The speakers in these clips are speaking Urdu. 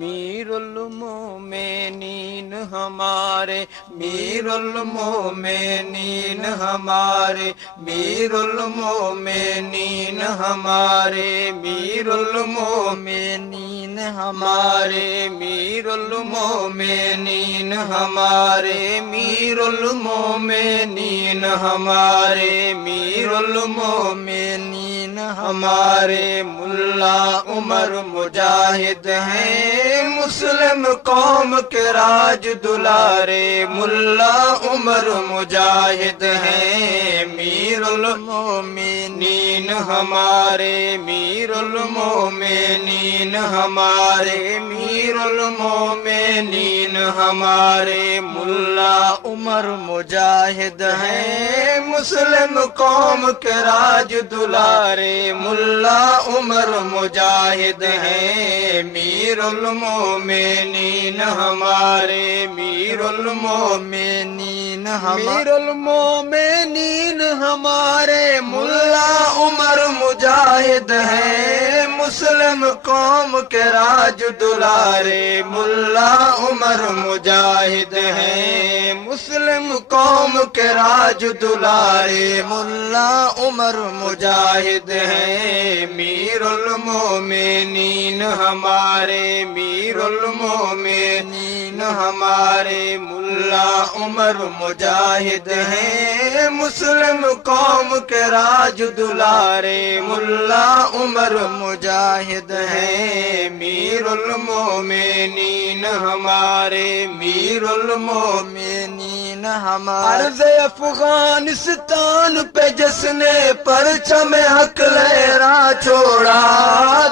میر المومنین ہمارے، میر المومنین ہمارے، میر المومنین ہمارے، میر المومنین ہمارے، میر المومنین ہمارے، میر المومنین ہمارے، میر المومنین ہمارے، ملا عمر مجاہد ہیں مسلم قوم کے راج دلارے، ملا عمر مجاہد ہیں میر المومنین ہمارے، میر المومنین ہمارے، میر المومنین ہمارے، ملا عمر مجاہد ہیں مسلم قوم کے راج دلارے، ملا عمر مجاہد ہیں میر المومنین ہمارے، میر المومنین ہمارے، میر المومنین ہمارے، ملا عمر مجاہد ہیں مسلم قوم کے راج دلارے، ملا عمر مجاہد ہیں مسلم قوم کے راج دلارے، ملا عمر مجاہد ہیں میر المومنین ہمارے، میر المومنین ہمارے، ملا عمر مجاہد ہیں مسلم قوم کے راج دلارے، ملا عمر مجاہد ہیں میر المومنین ہمارے، میر المومنین ہمارے، عرض افغانستان پہ جس نے پرچم حق لہرا چھوڑا،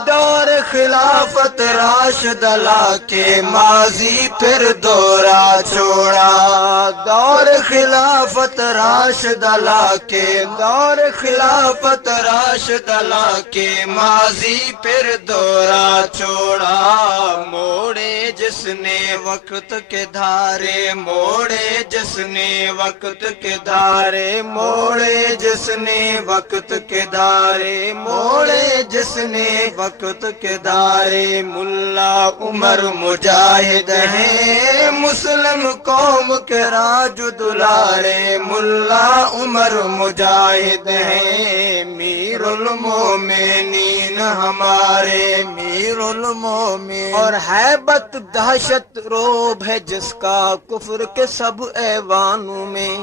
دور خلافت راشدہ لا کے ماضی پھر دورہ چھوڑا، دور خلافت راشدہ لا کے، دور خلافت راشدہ لا کے ماضی پھر دورہ چھوڑا، موڑے جس نے وقت کے دھارے، موڑے جس نے وقت کے دھارے، موڑے جس نے وقت کے دھارے، موڑے جس نے وقت کے دھارے، ملا عمر مجاہد ہیں مسلم قوم کے راج دلارے، ملا عمر مجاہد ہیں میر المومنین ہمارے، میر المومنین، اور ہیبت دہشت روب ہے جس کا کفر کے سب ایوانوں میں،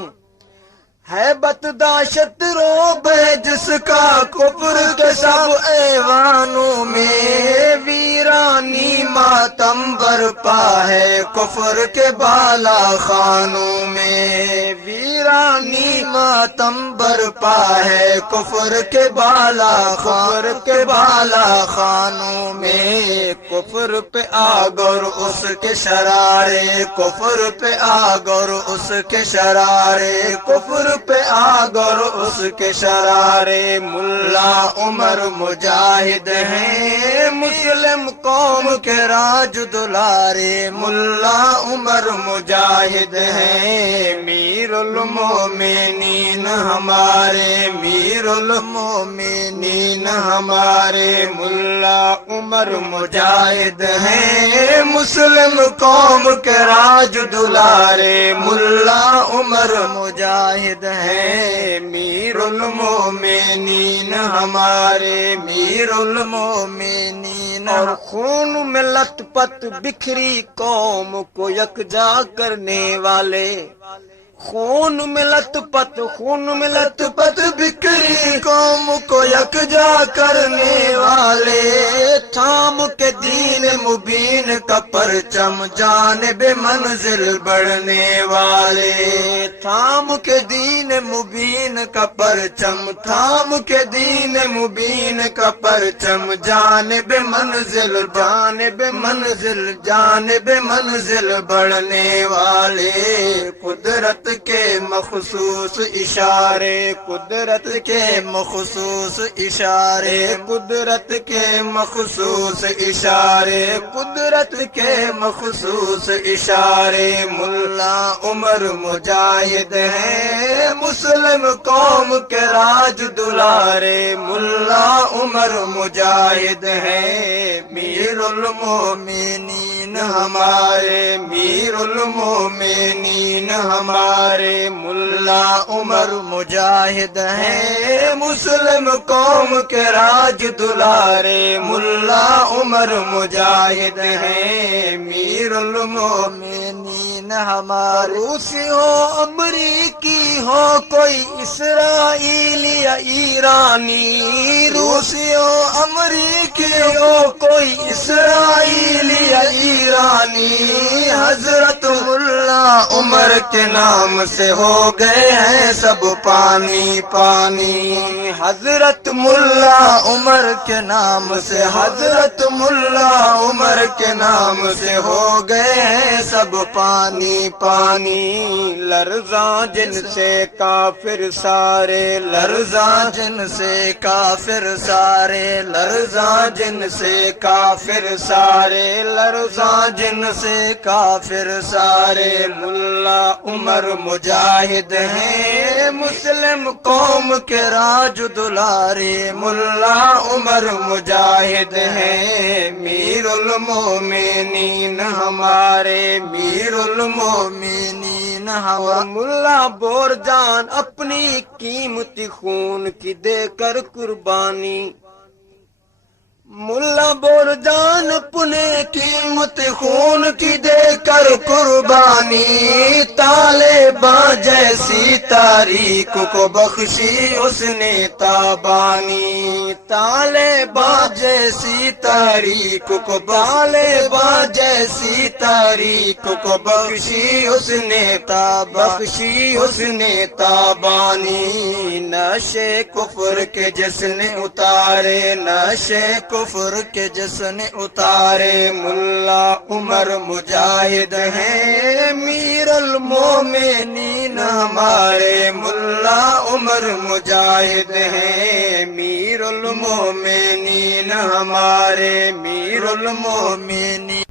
ہیبت دہشت روب ہے جس کا کفر کے سب ایوانوں میں، ویرانی ماتم برپا ہے کفر کے بالا خانوں میں، ویرانی ماتم برپا ہے کفر کے بالا، کفر کے بالا خانوں میں، کفر پہ آگ اور اس کے شرارے، کفر پہ آگ اور اس کے شرارے، کفر پہ آگ اور اس کے شرارے، ملا عمر مجاہد ہیں مسلم قوم کے راج دلارے، ملا عمر مجاہد ہیں میر المومنین ہمارے، میر المومنین ہمارے، ملا عمر مجاہد ہیں مسلم قوم کے راج دلارے، ملا عمر مجاہد ہیں میر المومنین ہمارے، میر المومنین، اور خون میں لت پت بکھری قوم کو یکجا کرنے والے، خون میں لت پت، خون میں لت پت بکھری قوم کو یکجا کرنے والے، تھام کے دین مبین کا پرچم جانب منزل بڑھنے والے، تھام کے دین مبین کا پرچم، تھام کے دین مبین کا پرچم جانب منزل، جانب منزل، جانب منزل بڑھنے والے، قدرت قدرت کے مخصوص اشارے، قدرت کے مخصوص اشارے، قدرت کے مخصوص اشارے، قدرت کے مخصوص اشارے، ملا عمر مجاہد ہیں مسلم قوم کے راج دلارے، ملا عمر مجاہد ہیں میر المومنین ہمارے، میر المومنین ہمارے، ملا عمر مجاہد ہیں مسلم قوم کے راج دلارے، ملا عمر مجاہد ہیں میر المومنین ہمارے۔ روسی ہو امریکی ہو کوئی اسرائیلی یا ایرانی، روسی ہو امریکی ہو کوئی اسرائیلی یا ایرانی، حضرت ملا عمر کے نام سے ہو گئے ہیں سب پانی پانی، حضرت ملا عمر کے نام سے، حضرت ملا عمر کے نام سے ہو گئے ہیں سب پانی پانی، لرزاں جن سے کافر سارے، لرزاں جن سے کافر سارے، لرزاں جن سے کافر سارے، لرزاں جن سے کافر سارے، ملا عمر مجاہد ہیں مسلم قوم کے راج دلارے، ملا عمر مجاہد ہیں میر المومنین ہمارے، میر المومنین ہمارے۔ ملا بور جان اپنی قیمتی خون کی دے کر قربانی، ملا بور جان اپنے قیمت خون کی دے کر قربانی، طالباں جیسی تاریخ کو بخشی اس نے تابانی، طالباں جیسی تاریخ کو، طالباں جیسی تاریخ کو بخشی اس نے بخشی اس نے تابانی، نشے کفر کے جس نے اتارے، نشے کفر کے جس نے اتارے، ملا عمر مجاہد ہیں میر المومنین ہمارے، ملا عمر مجاہد ہیں میر المومنین ہمارے، میر المومنین،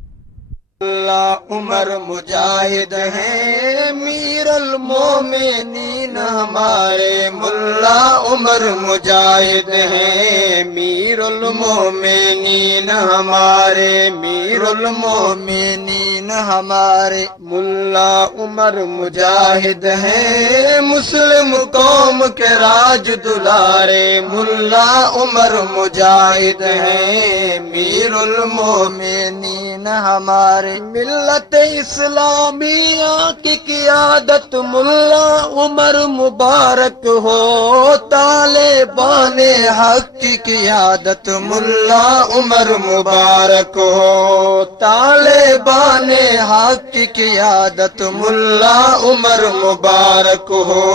ملا عمر مجاہد ہیں میر المومنین ہمارے، ملا عمر مجاہد ہیں میر المومنین ہمارے، میر المومنین ہمارے، ملا عمر مجاہد ہیں مسلم قوم کے راج دلارے، ملا عمر مجاہد ہیں میر المومنین ہمارے، ملت اسلامیہ کی قیادت ملا عمر مبارک ہو، طالبان حق کی قیادت ملا عمر مبارک ہو، طالبان حق کی قیادت ملا عمر مبارک ہو،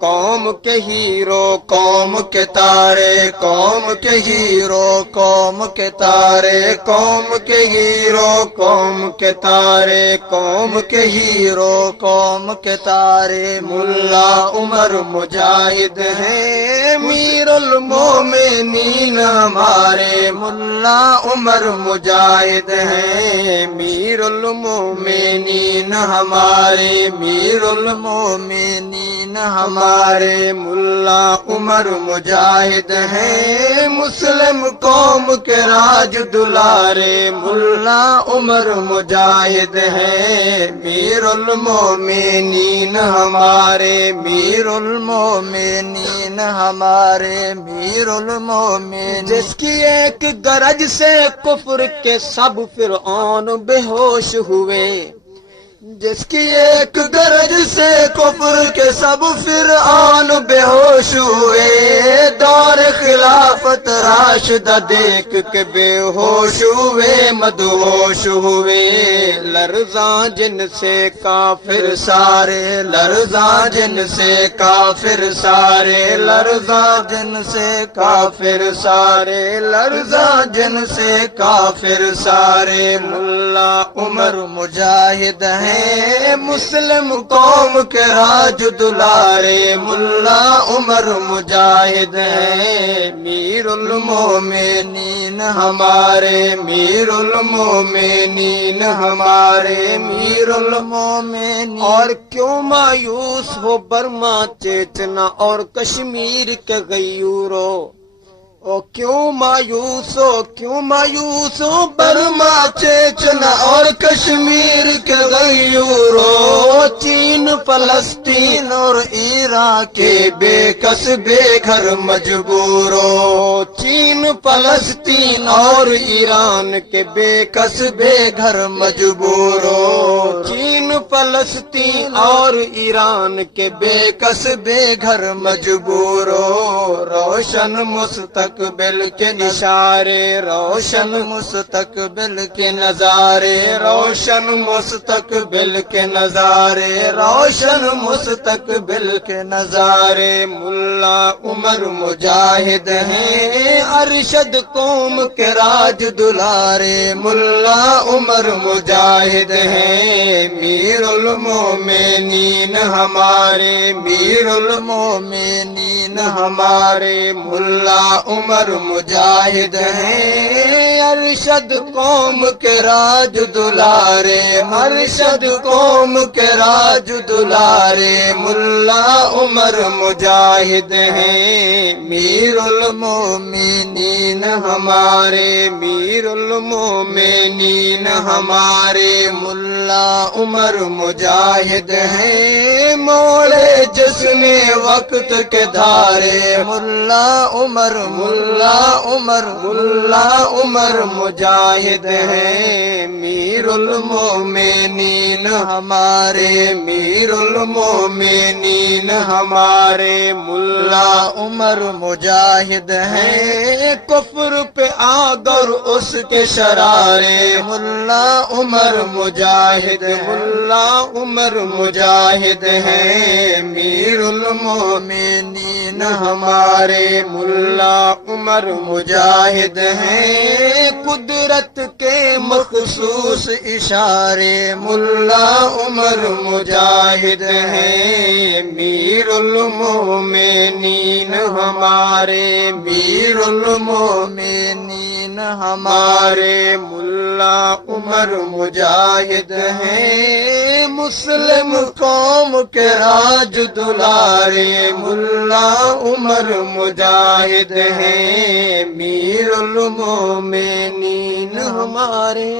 قوم کے ہیرو قوم کے تارے، قوم کے ہیرو قوم کے تارے، قوم کے ہیرو قوم کے تارے، قوم کے ہیرو قوم کے تارے، ملا عمر مجاہد ہیں میر المومنین ہمارے، ملا عمر مجاہد ہیں میر المومنین ہمارے، میر المومنین ہمارے، ملا عمر مجاہد ہیں مسلم قوم کے راج دلارے، ملا عمر مجاہد ہیں میر المومنین ہمارے، میر المومنین ہمارے، میر المومنین، جس کی ایک گرج سے کفر کے سب فرعون بے ہوش ہوئے، جس کی ایک گرج سے کفر کے سب فرعون بے ہوش ہوئے، دور خلافت راشدہ دیکھ کے بے ہوش ہوئے، مدہوش ہوئے، لرزاں جن سے کافر سارے، لرزاں جن سے کافر سارے، لرزاں جن سے کافر سارے، لرزاں جن سے کافر سارے، ملا عمر مجاہد ہیں ہیں مسلم قوم کے راج دلارے ملا عمر مجاہد ہیں میر المومنین ہمارے میر المومنین ہمارے میر المومنین اور کیوں مایوس ہو برما چیچنا اور کشمیر کے غیورو او کیوں مایوس ہو برما چیچنا اور کشمیر کے غیورو چین فلسطین اور ایران کے بے کس بے گھر مجبورو چین فلسطین اور ایران کے بے کس بے گھر مجبورو چین فلسطین اور ایران کے بے کس بے گھر مجبورو روشن مستقبل کے اشارے روشن مستقبل کے نظارے روشن مستقبل کے نظارے روشن مستقبل کے نظارے ملا عمر مجاہد ہیں ارشد قوم کے راج دلارے ملا عمر مجاہد ہیں میر المومنین ہمارے میر المومنین ہمارے ملا عمر مجاہد ہیں ارشد قوم کے راج دلارے ارشد قوم کے راج دلارے ملا عمر مجاہد ہیں میر المومنین ہمارے میر المومنین ہمارے ملا عمر مجاہد ہیں موڑے جسم وقت کے دھارے ملا عمر مجاہد ہیں میر المومنین ہمارے میر المومنین ہمارے ملا عمر مجاہد ہیں کفر پہ آگر اس کے شرارے ملا عمر مجاہد ہیں میر المومنین ہمارے ملا عمر مجاہد ہیں قدرت کے مخصوص اشارے ملا عمر مجاہد ہیں میر المومنین ہمارے میر المومنین ہمارے ملا عمر مجاہد ہیں مسلم قوم کے راج دلارے ملا عمر مجاہد ہیں میر المومنین ہمارے